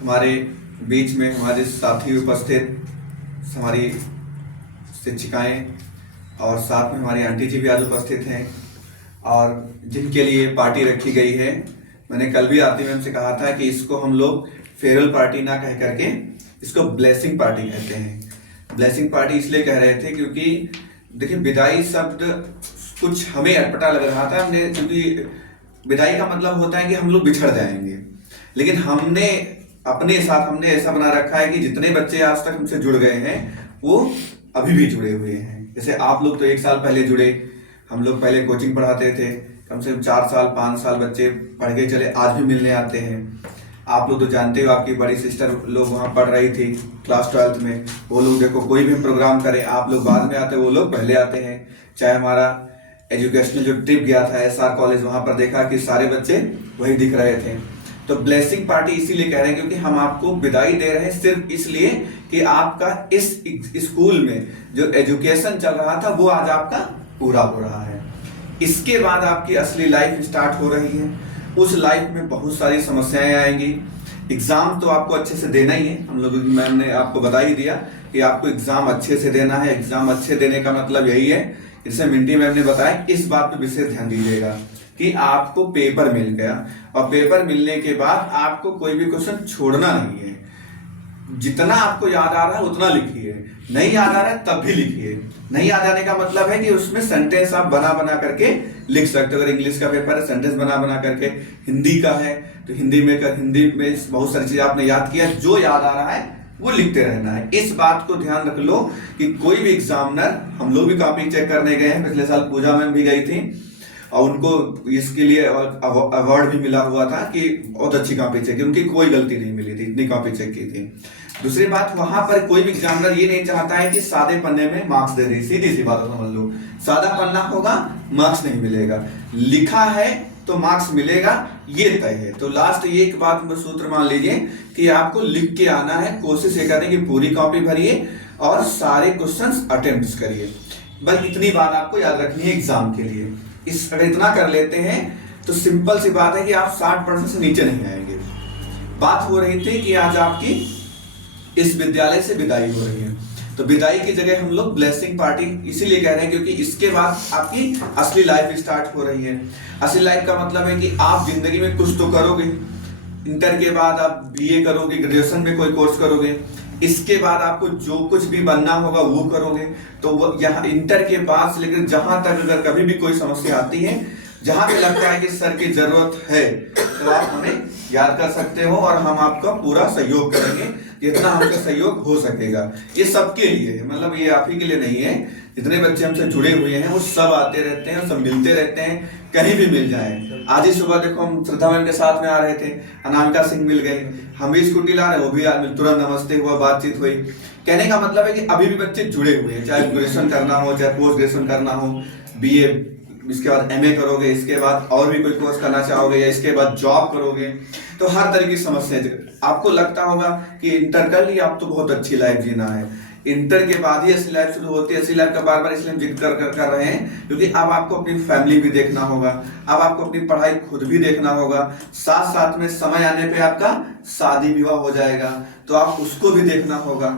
हमारे बीच में हमारे साथी उपस्थित, हमारी शिक्षिकाएं और साथ में हमारी आंटी जी भी आज उपस्थित हैं और जिनके लिए पार्टी रखी गई है। मैंने कल भी आरती मैम से कहा था कि इसको हम लोग फेयरवेल पार्टी ना कह करके इसको ब्लेसिंग पार्टी कहते हैं। ब्लेसिंग पार्टी इसलिए कह रहे थे क्योंकि देखिए विदाई शब्द कुछ हमें अटपटा लग रहा था हमने, क्योंकि विदाई का मतलब होता है कि हम लोग बिछड़ जाएंगे, लेकिन हमने अपने साथ हमने ऐसा बना रखा है कि जितने बच्चे आज तक हमसे जुड़ गए हैं वो अभी भी जुड़े हुए हैं। जैसे आप लोग तो 1 साल पहले जुड़े, हम लोग पहले कोचिंग पढ़ाते थे, कम से कम 4 साल 5 साल बच्चे पढ़ के चले, आज भी मिलने आते हैं। आप लोग तो जानते हो, आपकी बड़ी सिस्टर लोग वहाँ पढ़ रही थी क्लास 12th में, वो लोग देखो कोई भी प्रोग्राम करे आप लोग बाद में आते, वो लोग पहले आते हैं। चाहे हमारा एजुकेशनल जो ट्रिप गया था SR कॉलेज, वहाँ पर देखा कि सारे बच्चे वही दिख रहे थे। तो ब्लेसिंग पार्टी इसीलिए कह रहे हैं क्योंकि हम आपको विदाई दे रहे हैं सिर्फ इसलिए कि आपका इस स्कूल में जो एजुकेशन चल रहा था वो आज आपका पूरा हो रहा है। इसके बाद आपकी असली लाइफ स्टार्ट हो रही है। उस लाइफ में बहुत सारी समस्याएं आएंगी। एग्जाम तो आपको अच्छे से देना ही है, हम लोग मैम ने आपको बता ही दिया कि आपको एग्जाम अच्छे से देना है। एग्जाम अच्छे देने का मतलब यही है, जैसे मिंटी मैम ने बताया, इस बात पे विशेष ध्यान दीजिएगा कि आपको पेपर मिल गया और पेपर मिलने के बाद आपको कोई भी क्वेश्चन छोड़ना नहीं है। जितना आपको याद आ रहा है उतना लिखिए, नहीं याद आ रहा है तब भी लिखिए। नहीं याद आने का मतलब है कि उसमें सेंटेंस आप बना बना करके लिख सकते हो। अगर इंग्लिश का पेपर है सेंटेंस बना बना करके, हिंदी का है तो हिंदी में बहुत सारी चीजें आपने याद किया, जो याद आ रहा है वो लिखते रहना है। इस बात को ध्यान रख लो कि कोई भी एग्जामिनर, हम लोग भी कॉपी चेक करने गए हैं, पिछले साल पूजा मैम भी गई थी और उनको इसके लिए अवार्ड भी मिला हुआ था कि बहुत अच्छी कॉपी चेक की, उनकी कोई गलती नहीं मिली थी, इतनी कॉपी चेक की थी। दूसरी बात, वहां पर कोई भी एग्जामिनर ये नहीं चाहता है कि सादे पन्ने में मार्क्स दे दे, सीधी सी बात समझ लो। सादा पन्ना होगा मार्क्स नहीं मिलेगा, लिखा है तो मार्क्स मिलेगा, ये तय है। तो लास्ट ये एक बात सूत्र मान लीजिए कि आपको लिख के आना है। कोशिश ये करें कि पूरी कॉपी भरिए और सारे क्वेश्चंस अटेम्प्ट करिए। बस इतनी बात आपको याद रखनी है एग्जाम के लिए। अगर इतना कर लेते हैं तो सिंपल सी बात है कि आप 60% से नीचे नहीं आएंगे। बात हो रही थी कि आज आपकी इस विद्यालय से विदाई हो रही है, तो विदाई की जगह हम लोग ब्लेसिंग पार्टी इसीलिए कह रहे हैं क्योंकि इसके बाद आपकी असली लाइफ स्टार्ट हो रही है। असली लाइफ का मतलब है कि आप जिंदगी में कुछ तो करोगे। इंटर के बाद आप BA करोगे, ग्रेजुएशन में कोई कोर्स करोगे, इसके बाद आपको जो कुछ भी बनना होगा वो करोगे। तो वो यहाँ इंटर के बाद से लेकर जहां तक अगर कभी भी कोई समस्या आती है, जहां पे लगता है कि सर की जरूरत है, तो आप हमें याद कर सकते हो और हम आपका पूरा सहयोग करेंगे जितना हमसे सहयोग हो सकेगा। ये सबके लिए है, मतलब ये आप ही के लिए नहीं है। जितने बच्चे हमसे जुड़े हुए हैं वो सब आते रहते हैं, सब मिलते रहते हैं, कहीं भी मिल जाए। आज ही सुबह देखो हम श्रद्धा मैम के साथ में आ रहे थे, अनामिका सिंह मिल गए, हम भी स्कूटी ला रहे, वो भी तुरंत नमस्ते हुआ, बातचीत हुई। कहने का मतलब है कि अभी भी बच्चे जुड़े हुए हैं, चाहे ग्रेजुएशन करना हो, चाहे पोस्ट ग्रेजुएशन करना हो, BA, इसके बाद MA करोगे, इसके बाद और भी कोई कोर्स करना चाहोगे या इसके बाद जॉब करोगे, तो हर तरह की समस्या आपको लगता होगा कि इंटर कर लिया, आप तो बहुत अच्छी लाइफ जीना है। इंटर के बाद ही असली लाइफ शुरू होती है। असली लाइफ का बार बार इसलिए हम जिक्र कर रहे हैं क्योंकि अब आपको अपनी फैमिली भी देखना होगा, अब आपको अपनी पढ़ाई खुद भी देखना होगा, साथ साथ में समय आने पे आपका शादी विवाह हो जाएगा तो आप उसको भी देखना होगा।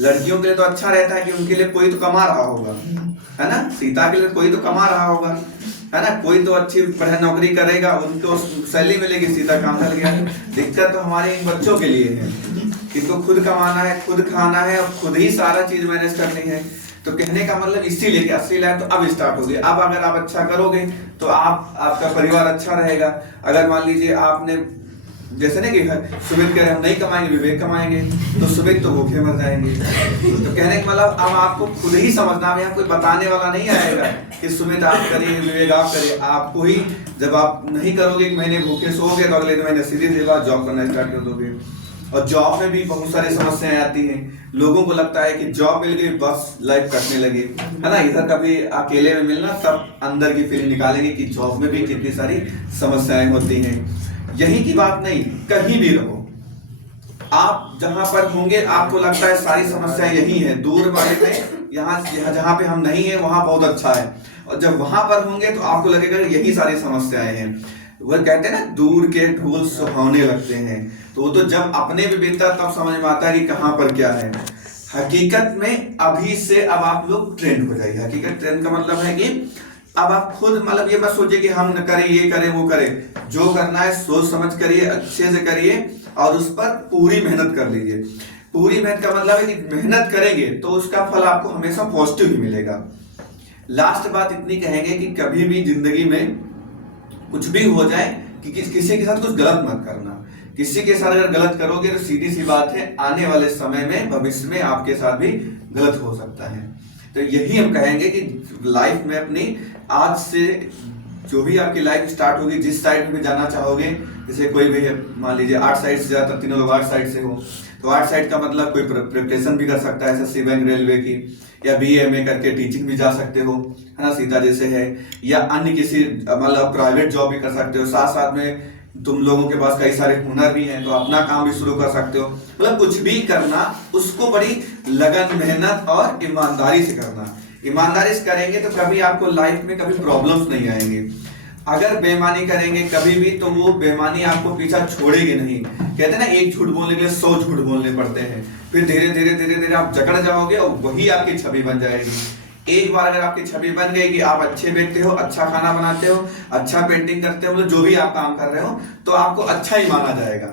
लड़कियों के लिए तो अच्छा रहता है कि उनके लिए कोई तो कमा रहा होगा, है ना। सीता के लिए कोई तो कमा रहा होगा, है ना, कोई तो अच्छी पढ़ाई नौकरी करेगा, उनको सैलरी मिलेगी, सीता काम चल गया। दिक्कत तो हमारे इन बच्चों के लिए है, इनको खुद कमाना है, खुद खाना है और खुद ही सारा चीज मैनेज करनी है। तो कहने का मतलब इसीलिए कि असली लाइफ तो अब स्टार्ट होगी। अब अगर आप अच्छा करोगे तो आपका परिवार अच्छा रहेगा। अगर मान लीजिए आपने जैसे ना कि सुमित कह रहे हम नहीं कमाएंगे, विवेक कमाएंगे, तो सुमित तो भूखे मर जाएंगे। तो कहने का मतलब अब आपको खुद ही समझना है, कोई बताने वाला नहीं आएगा कि सुमित आप करिए, विवेक आप करिए। आपको ही, जब आप नहीं करोगे, एक महीने भूखे सोओगे तो अगले महीने सीधी सी बात जॉब करना स्टार्ट कर दोगे। और जॉब में भी बहुत सारी समस्याएं आती हैं। लोगों को लगता है कि जॉब मिल गई बस लाइफ कटने लगी, है ना। इधर कभी अकेले में मिलना, तब अंदर की फीलिंग निकालेंगे कि जॉब में भी कितनी सारी समस्याएं होती हैं। यही की बात नहीं, कहीं भी रहो, आप जहां पर होंगे आपको लगता है सारी समस्याएं यही है, दूर वाले में यहाँ जहाँ पे हम नहीं है वहां बहुत अच्छा है, और जब वहां पर होंगे तो आपको लगेगा यही सारी समस्याएं हैं। वह कहते हैं ना, दूर के ढोल सुहावने लगते हैं। तो वो तो जब अपने भी बीतता तब समझ में आता है कि कहाँ पर क्या है। हकीकत में अभी से अब आप लोग ट्रेंड हो जाइए। हकीकत ट्रेंड का मतलब है कि अब आप खुद मतलब ये मत सोचिए कि हम न करें, ये करें, वो करें। जो करना है सोच समझ करिए, अच्छे से करिए और उस पर पूरी मेहनत कर लीजिए। पूरी मेहनत का मतलब है कि मेहनत करेंगे तो उसका फल आपको हमेशा पॉजिटिव ही मिलेगा। लास्ट बात इतनी कहेंगे कि कभी भी जिंदगी में कुछ भी हो जाए कि किसी के साथ कुछ गलत मत करना। किसी के साथ अगर गलत करोगे तो सीधी सी बात है, आने वाले समय में भविष्य में आपके साथ भी गलत हो सकता है। तो यही हम कहेंगे कि लाइफ में अपनी आज से जो भी आपकी लाइफ स्टार्ट होगी, जिस साइड में जाना चाहोगे, जैसे कोई भी मान लीजिए आर्ट साइड से जाता, तीनों लोग आर्ट साइड से हो, तो आर्ट साइड का मतलब कोई प्रिपरेशन भी कर सकता है एसएससी बैंक रेलवे की, या BA MA करके टीचिंग भी जा सकते हो, है ना, सीता जैसे है, या अन्य किसी मतलब प्राइवेट जॉब भी कर सकते हो। साथ साथ में तुम लोगों के पास कई सारे हुनर भी हैं तो अपना काम भी शुरू कर सकते हो। मतलब कुछ भी करना उसको बड़ी लगन, मेहनत और ईमानदारी से करना। ईमानदारी से करेंगे तो कभी आपको लाइफ में कभी प्रॉब्लम्स नहीं आएंगे। अगर बेईमानी करेंगे कभी भी तो वो बेईमानी आपको पीछा छोड़ेगी नहीं। कहते हैं ना, एक झूठ बोलने के लिए 100 झूठ बोलने पड़ते हैं। फिर धीरे धीरे धीरे धीरे आप जकड़ जाओगे और वही आपकी छवि बन जाएगी। एक बार अगर आपकी छवि बन गई कि आप अच्छे व्यक्ति हो, अच्छा खाना बनाते हो, अच्छा पेंटिंग करते हो, मतलब जो भी आप काम कर रहे हो तो आपको अच्छा ही माना जाएगा।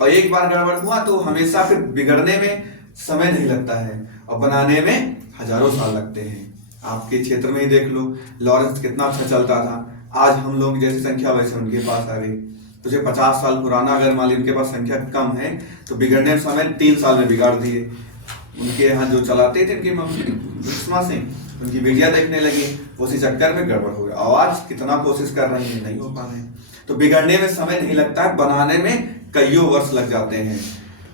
और एक बार गड़बड़ हुआ तो हमेशा फिर बिगड़ने में समय नहीं लगता है और बनाने में हजारों साल लगते हैं। आपके क्षेत्र में ही देख लो, लॉरेंस कितना अच्छा चलता था, आज हम लोग जैसी संख्या वैसे उनके पास आ गई। तो जो 50 साल पुराना अगर मान लीजिए उनके पास संख्या कम है तो बिगड़ने में समय 3 साल में बिगाड़ दिए। उनके यहाँ जो चलाते थे उनकी सुषमा सिंह, उनकी वीडियो देखने लगी, उसी चक्कर में गड़बड़ हो गया। आवाज कितना कोशिश कर रही है, नहीं हो पा रहे हैं। तो बिगड़ने में समय नहीं लगता है, बनाने में कईयों वर्ष लग जाते हैं।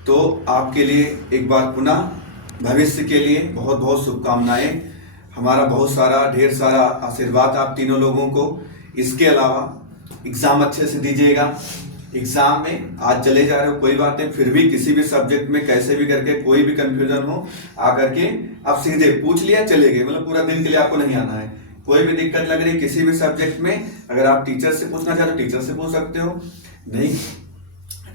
तो आपके लिए एक बार पुनः भविष्य के लिए बहुत बहुत शुभकामनाएं। हमारा बहुत सारा ढेर सारा आशीर्वाद आप तीनों लोगों को। इसके अलावा एग्जाम अच्छे से दीजिएगा। एग्जाम में आज चले जा रहे हो कोई बात नहीं, फिर भी किसी भी सब्जेक्ट में कैसे भी करके कोई भी कंफ्यूजन हो आकर के आप सीधे पूछ लिया, चले गए। मतलब पूरा दिन के लिए आपको नहीं आना है। कोई भी दिक्कत लग रही है किसी भी सब्जेक्ट में, अगर आप टीचर से पूछना चाहते हो टीचर से पूछ सकते हो, नहीं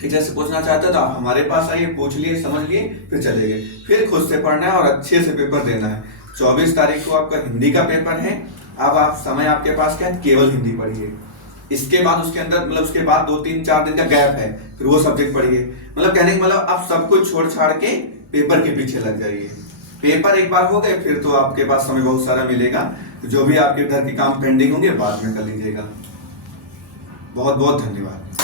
टीचर से पूछना चाहते हो तो आप हमारे पास आइए, पूछ लिए, समझ लिए, फिर चले गए। फिर खुद से पढ़ना है और अच्छे से पेपर देना है। 24 तारीख को आपका हिंदी का पेपर है। अब आप समय आपके पास क्या है, केवल हिंदी पढ़िए। इसके बाद उसके अंदर मतलब उसके बाद 2-3-4 दिन का गैप है, फिर वो सब्जेक्ट पढ़िए। मतलब कहने का मतलब आप सब कुछ छोड़ छाड़ के पेपर के पीछे लग जाइए। पेपर एक बार हो गए फिर तो आपके पास समय बहुत सारा मिलेगा। जो भी आपके घर के काम पेंडिंग होंगे बाद में कर लीजिएगा। बहुत बहुत धन्यवाद।